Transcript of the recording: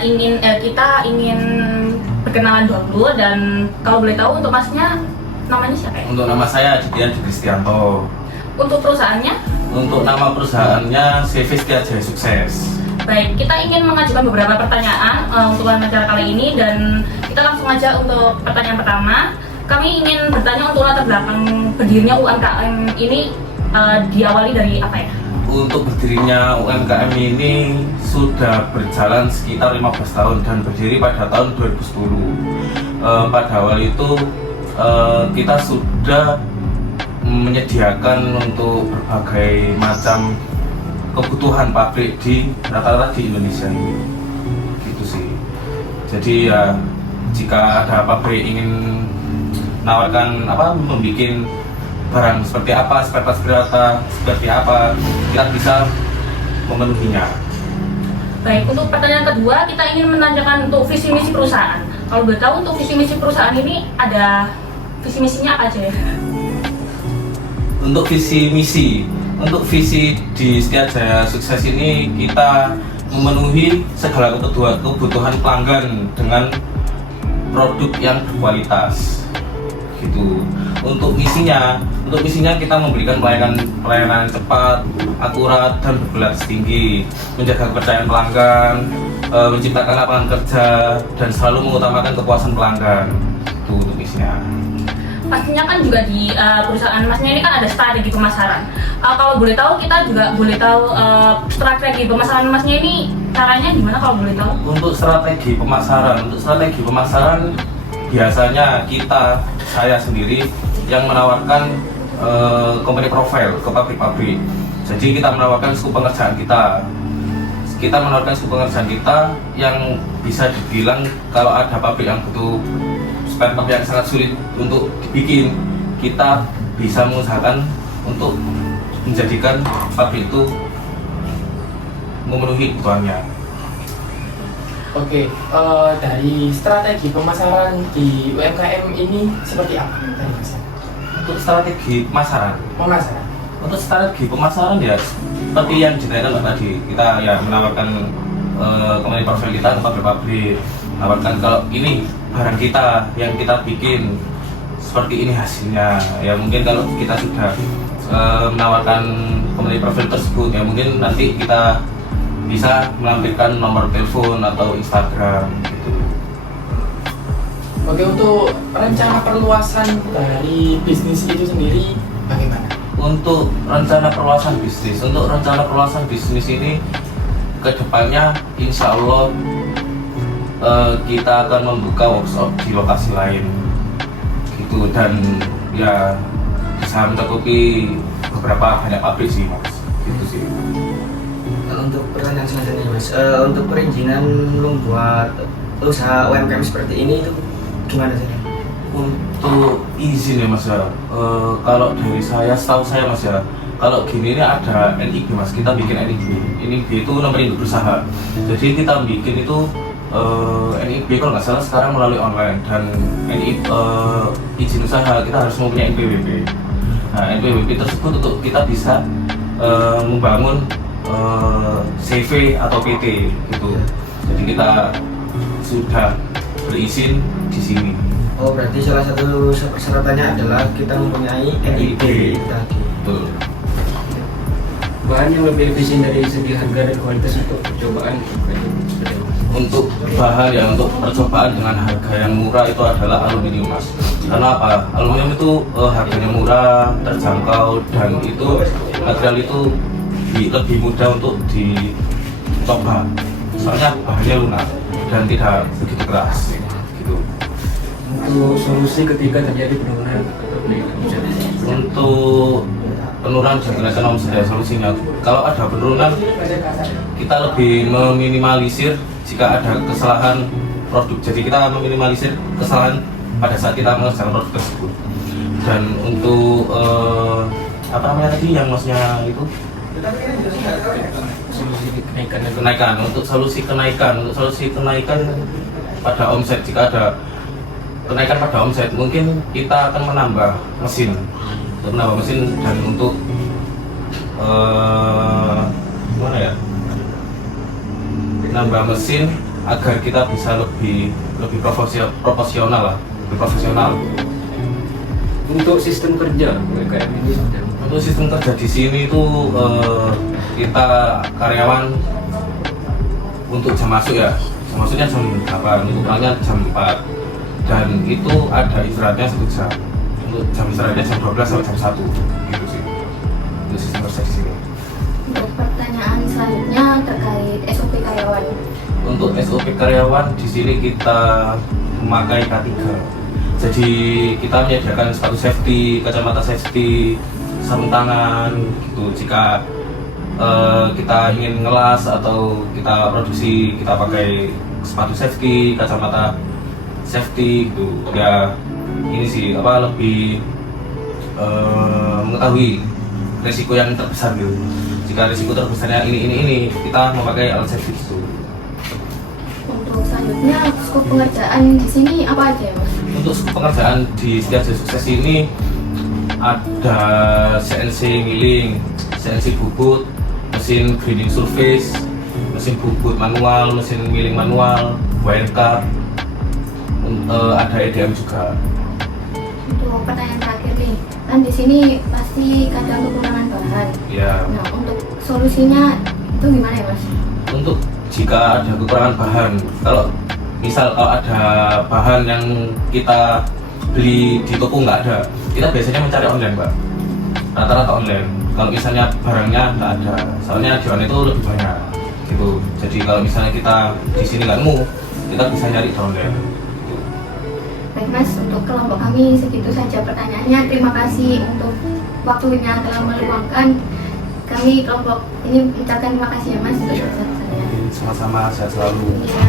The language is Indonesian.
kita ingin perkenalan dulu, dan kalau boleh tahu untuk masnya namanya siapa ya? Untuk nama saya Didian Kristianto. Untuk perusahaannya? Untuk nama perusahaannya CV Setia Jaya Sukses. Baik, kita ingin mengajukan beberapa pertanyaan untuk wawancara kali ini, dan kita langsung aja untuk pertanyaan pertama. Kami ingin bertanya untuk latar belakang berdirinya UMKM ini diawali dari apa ya? Untuk berdirinya UMKM ini sudah berjalan sekitar 15 tahun dan berdiri pada tahun 2010. Pada awal itu kita sudah menyediakan untuk berbagai macam kebutuhan pabrik di rata-rata di Indonesia ini, gitu sih. Jadi ya jika ada pabrik ingin menawarkan membuat barang seperti apa, spare part seperti apa, kita bisa memenuhinya. Baik, untuk pertanyaan kedua kita ingin menanyakan untuk visi misi perusahaan. Kalau boleh tahu untuk visi misi perusahaan ini ada visi misinya apa aja ya? Untuk visi misi di Setia Jaya Sukses ini kita memenuhi segala kebutuhan pelanggan dengan produk yang berkualitas, gitu. Untuk misinya kita memberikan pelayanan cepat, akurat, dan berkelas tinggi, menjaga kepercayaan pelanggan, menciptakan lapangan kerja, dan selalu mengutamakan kepuasan pelanggan. Itu untuk misinya. Pastinya kan juga di perusahaan masnya ini kan ada strategi pemasaran. Kalau boleh tahu, kita juga boleh tahu strategi pemasaran masnya ini caranya gimana, kalau boleh tahu? Untuk strategi pemasaran biasanya saya sendiri yang menawarkan company profile ke pabrik-pabrik. Jadi kita menawarkan skop pengerjaan kita. Kita menawarkan skop pengerjaan kita yang bisa dibilang kalau ada pabrik yang butuh spare part yang sangat sulit untuk dibikin, kita bisa mengusahakan untuk menjadikan pabrik itu memenuhi kebutuhannya. Oke, dari strategi pemasaran di UMKM ini seperti apa? Untuk strategi pemasaran, untuk strategi pemasaran ya seperti yang ditanyakan tadi, kita ya menawarkan company profile kita ke pabrik-pabrik, menawarkan kalau ini barang kita yang kita bikin seperti ini hasilnya. Ya mungkin kalau kita sudah menawarkan company profile tersebut, ya mungkin nanti kita bisa melampirkan nomor telepon atau Instagram gitu. Oke, untuk rencana perluasan dari bisnis itu sendiri bagaimana? Untuk rencana perluasan bisnis ini kedepannya insya Allah kita akan membuka workshop di lokasi lain gitu, dan ya bisa mencakupi beberapa banyak pabrik sih mas, gitu sih. Untuk pertanyaan selanjutnya mas, untuk perizinan membuat usaha UMKM seperti ini itu gimana sih? Untuk izin ya mas ya, kalau dari setahu saya mas ya, kalau gini ini ada NIB mas, kita bikin NIB itu nomor induk berusaha. Jadi kita bikin itu NIB kalau nggak salah sekarang melalui online, dan NIB izin usaha kita harus mempunyai NPWP. Nah NPWP tersebut untuk kita bisa membangun CV atau PT gitu. Jadi kita sudah berizin di sini. Oh, berarti salah satu persyaratannya adalah kita mempunyai NIB tadi. Betul. Bahan yang lebih efisien dari segi harga dan kualitas untuk percobaan untuk bahan ya, untuk percobaan dengan harga yang murah itu adalah aluminium mas. Karena apa? Aluminium itu harganya murah, terjangkau, dan itu material itu lebih mudah untuk dicoba. Soalnya bahannya lunak dan tidak begitu keras gitu. untuk solusi ketika terjadi penurunan Untuk penurunan dan kenaikan omset ya solusinya, kalau ada penurunan kita lebih meminimalisir jika ada kesalahan produk. Jadi kita meminimalisir kesalahan pada saat kita mengerjakan produk tersebut. Dan untuk apa namanya tadi yang maksudnya itu solusi kenaikan, untuk solusi kenaikan pada omset, jika ada kenaikan pada omset mungkin kita akan menambah mesin dan untuk gimana ya, nambah mesin agar kita bisa lebih proporsional lah, lebih profesional. Untuk sistem kerja UMKM ini Untuk sistem kerja di sini itu kita karyawan untuk jam masuk ya, jam masuknya jam 8, untuk pulangnya jam 4, dan itu ada istirahatnya 1 jam. Untuk jam istirahatnya jam 12 sampai jam 1 gitu sih untuk sistem kerja di sini. Untuk pertanyaan selanjutnya terkait SOP karyawan. Untuk SOP karyawan di sini kita memakai K3. Jadi kita menyediakan sepatu safety, kacamata safety, sarung tangan gitu. Jika kita ingin ngelas atau kita produksi, kita pakai sepatu safety, kacamata safety gitu. Ya ini sih lebih mengetahui risiko yang terbesar gitu. Jika risiko terbesarnya ini kita memakai alat safety itu. Untuk selanjutnya skop pengerjaan di sini apa aja ya Mas? Untuk pengerjaan di Setiaja Sukses ini ada CNC milling, CNC bubut, mesin grinding surface, mesin bubut manual, mesin milling manual, wire cut, ada EDM juga. Untuk pertanyaan terakhir nih, kan di sini pasti kadang kekurangan bahan. Ya, Nah, untuk solusinya itu gimana ya Mas? untuk jika ada kekurangan bahan, kalau ada bahan yang kita beli di toko nggak ada, kita biasanya mencari online, Mbak. Rata-rata online. Kalau misalnya barangnya nggak ada, soalnya di online itu lebih banyak gitu. Jadi kalau misalnya kita di sini nggak nemu, kita bisa nyari di online. Gitu. Baik Mas, untuk kelompok kami segitu saja pertanyaannya. Terima kasih untuk waktunya telah meluangkan. Kami kelompok ini ucapkan terima kasih ya Mas untuk sebesar-besarnya. Sama-sama, sehat selalu. Ya.